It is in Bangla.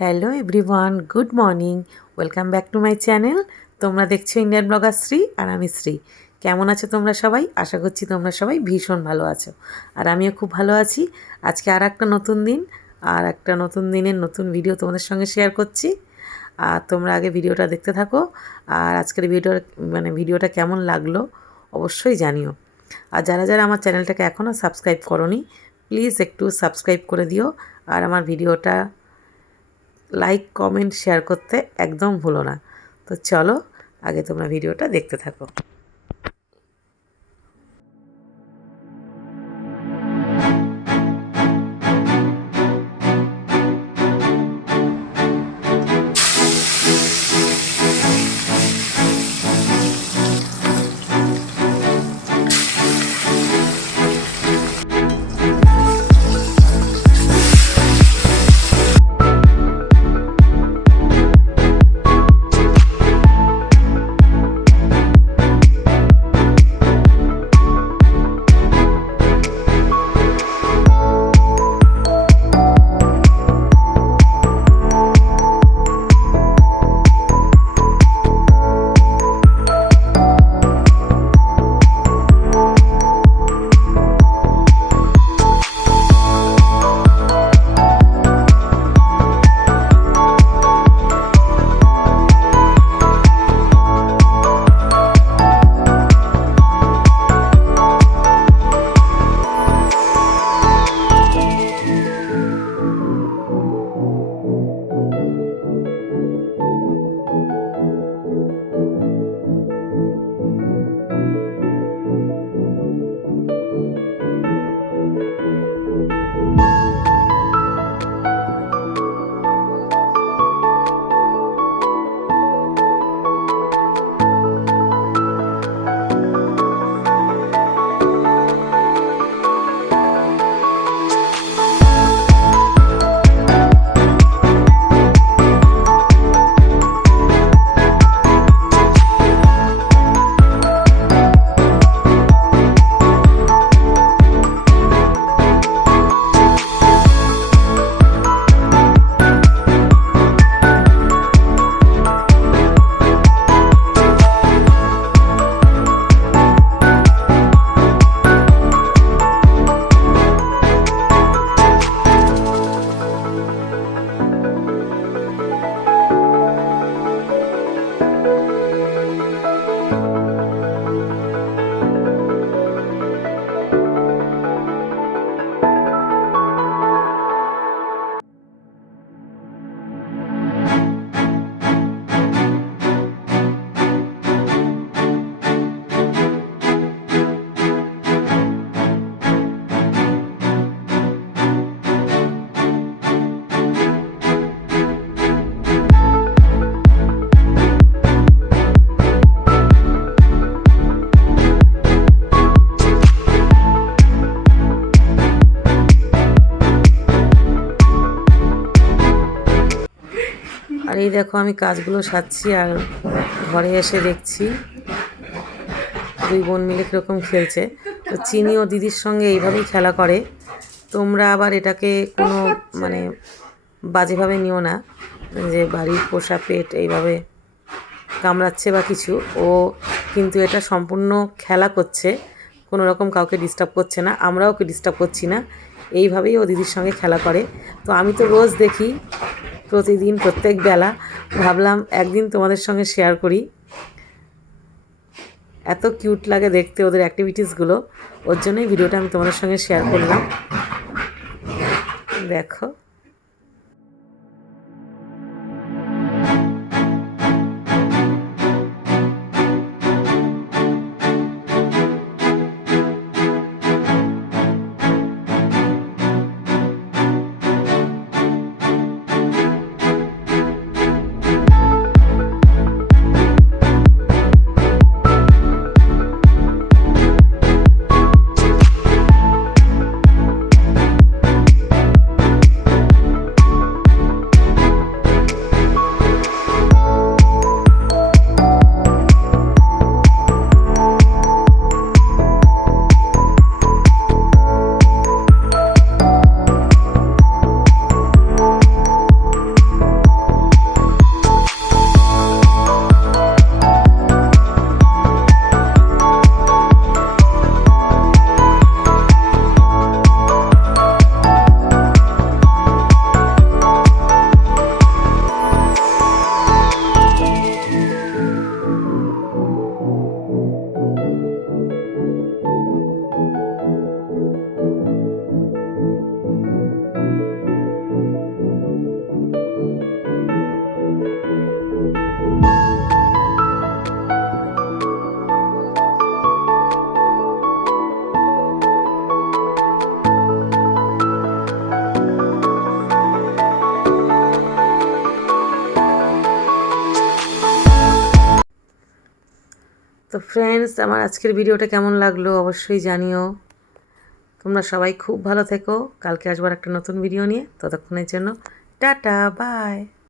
Hello everyone, good morning, welcome back to my channel. তোমরা দেখছো ইন্ডিয়ান ব্লগার শ্রী, আর আমি শ্রী। কেমন আছো তোমরা সবাই? আশা করছি তোমরা সবাই ভীষণ ভালো আছো, আর আমিও খুব ভালো আছি। আজকে আর একটা নতুন দিন, আর একটা নতুন দিনের নতুন ভিডিও তোমাদের সঙ্গে শেয়ার করছি। আর তোমরা আগে ভিডিওটা দেখতে থাকো, আর আজকের ভিডিওটা কেমন লাগলো অবশ্যই জানিও। আর যারা যারা আমার চ্যানেলটাকে এখনও সাবস্ক্রাইব করোনি, প্লিজ একটু সাবস্ক্রাইব করে দিও, আর আমার ভিডিওটা লাইক কমেন্ট শেয়ার করতে একদম ভুলো না। তো চলো আগে তোমরা ভিডিওটা দেখতে থাকো। আর এই দেখো আমি কাজগুলো সারছি, আর ঘরে এসে দেখছি দুই বোন মিলে কীরকম খেলছে। তো চিনি ও দিদির সঙ্গে এইভাবেই খেলা করে। তোমরা আবার এটাকে কোনো বাজেভাবে নিও না, যে বাড়ির পোষা পেট এইভাবে কামড়াচ্ছে বা কিছু। ও কিন্তু এটা সম্পূর্ণ খেলা করছে, কোনো রকম কাউকে ডিস্টার্ব করছে না, আমরাও ওকে ডিস্টার্ব করছি না। এইভাবেই ও দিদির সঙ্গে খেলা করে। তো আমি তো রোজ দেখি, প্রতিদিন প্রত্যেক বেলা, ভাবলাম একদিন তোমাদের সঙ্গে শেয়ার করি। এত কিউট লাগে দেখতে ওদের অ্যাক্টিভিটিসগুলো, ওর জন্যই ভিডিওটা আমি তোমাদের সঙ্গে শেয়ার করলাম। দেখো তো ফ্রেন্ডস, আমার আজকের ভিডিওটা কেমন লাগলো অবশ্যই জানিও। তোমরা সবাই খুব ভালো থেকো। কালকে আসবার একটা নতুন ভিডিও নিয়ে। ততক্ষণের জন্য টাটা, বাই।